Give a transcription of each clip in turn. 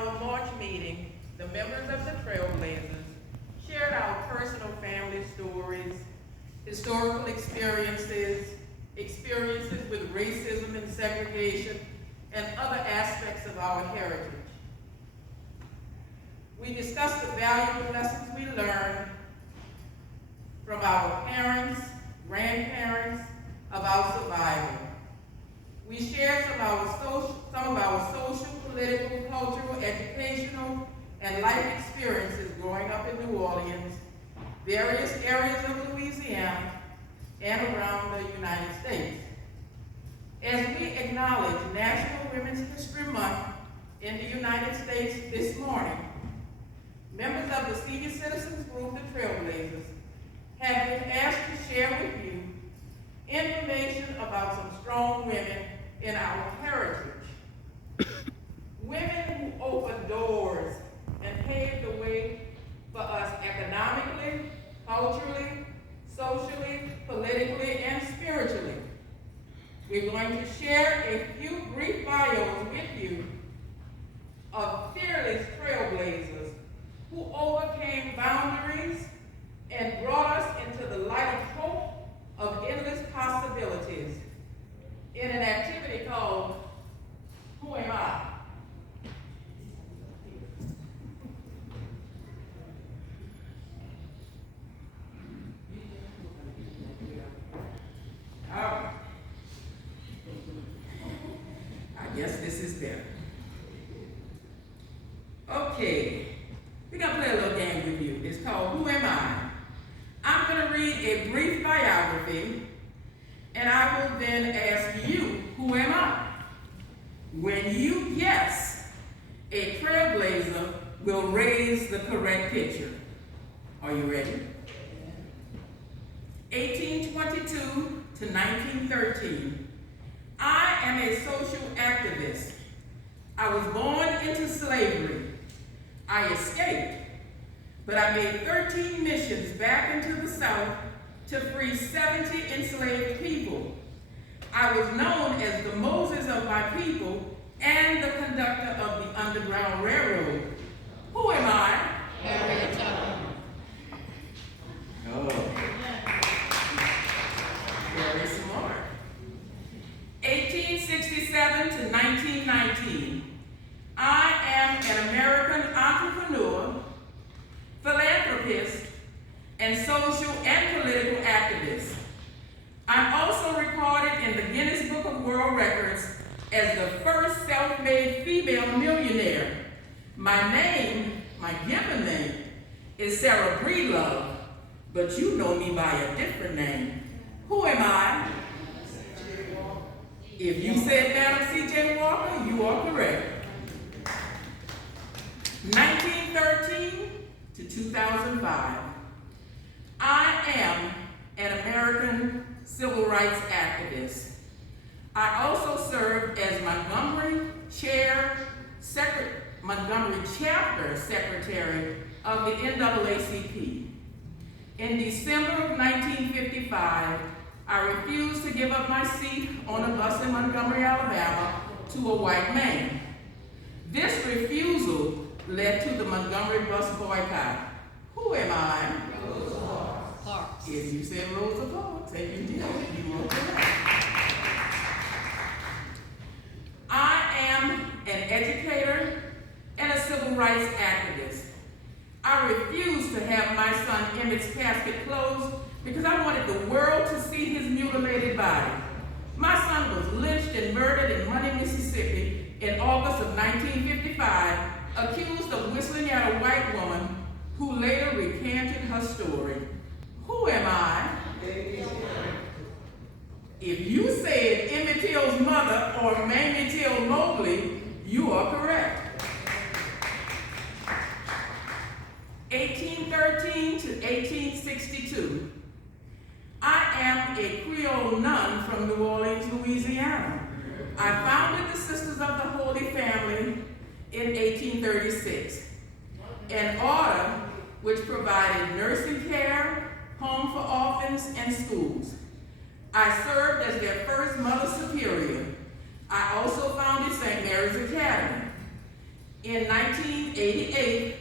our March meeting, the members of the TrailBlazers shared our personal family stories, historical experiences with racism and segregation, and other aspects of our heritage. We discussed the valuable lessons we learned from our parents, grandparents, about survival. We shared some of our social, political, cultural, educational, and life experiences growing up in New Orleans, various areas of Louisiana, and around the United States. As we acknowledge National Women's History Month in the United States this morning, members of the senior citizens group, the TrailBlazers, have been asked to share with you information about some strong women in our heritage. Women who opened doors and paved the way for us economically, culturally, socially, politically, and spiritually. We're going to share a few brief bios with you of fearless trailblazers who overcame boundaries and brought us into the light of hope of endless possibilities in an activity called Who Am I? I guess this is better. Okay, we're going to play a little game with you. It's called Who Am I? I'm going to read a brief biography, and I will then ask you, who am I? When you guess, a trailblazer will raise the correct picture. Are you ready? 1822 to 1913. I am a social activist. I was born into slavery. I escaped, but I made 13 missions back into the South to free 70 enslaved people. I was known as the Moses of my people and the conductor of the Underground Railroad. Who am I? Harriet Tubman. Oh. Very smart. 1867 to 1919. I am an American entrepreneur, philanthropist, and social and political activist. I'm also recorded in the Guinness Book of World Records as the first self-made female millionaire. My name, my given name, is Sarah Breedlove, but you know me by a different name. Who am I? If you said Madam C.J. Walker, you are correct. 1913 to 2005. I am an American civil rights activist. I also served as Montgomery Chapter Secretary of the NAACP. In December of 1955, I refused to give up my seat on a bus in Montgomery, Alabama, to a white man. This refusal led to the Montgomery bus boycott. Who am I? Rosa Parks. If you said Rosa Parks, and you did, you were correct. I am an educator and a civil rights activist. I refused to have my son Emmett's casket closed because I wanted the world to see his mutilated body. My son was lynched and murdered in Money, Mississippi in August of 1955, accused of whistling at a white woman who later recanted her story. Who am I? If you said Emmett Till's mother or Mamie Till Mobley, you are correct. 1813 to 1862. I am a Creole nun from New Orleans, Louisiana. I founded the Sisters of the Holy Family in 1836, an order which provided nursing care, home for orphans, and schools. I served as their first Mother Superior. I also founded St. Mary's Academy. In 1988,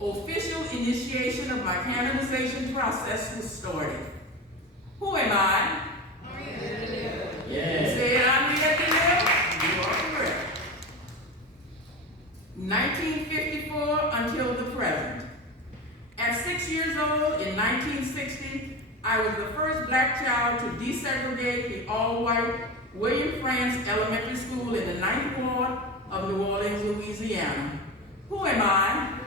official initiation of my canonization process was started. Who am I? Yes. Say I'm here to live. You are correct. 1954 until the present. At 6 years old in 1960, I was the first black child to desegregate the all-white William Frantz Elementary School in the 9th Ward of New Orleans, Louisiana. Who am I?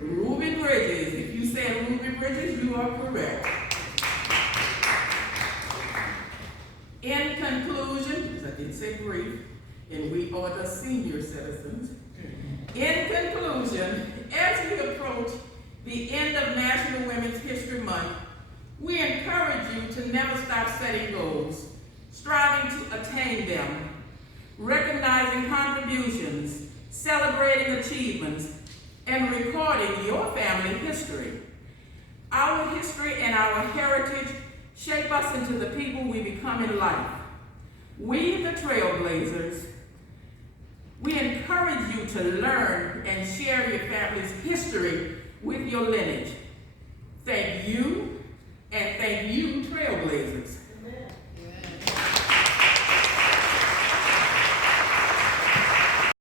Ruby Bridges. If you said Ruby Bridges, you are correct. In conclusion, because I did say brief, and we are the senior citizens. In conclusion, as we approach the end of National Women's History Month, we encourage you to never stop setting goals, striving to attain them, recognizing contributions, celebrating achievements, and recording your family history. Our history and our heritage shape us into the people we become in life. We, the Trailblazers, we encourage you to learn and share your family's history with your lineage. Thank you, and thank you, Trailblazers.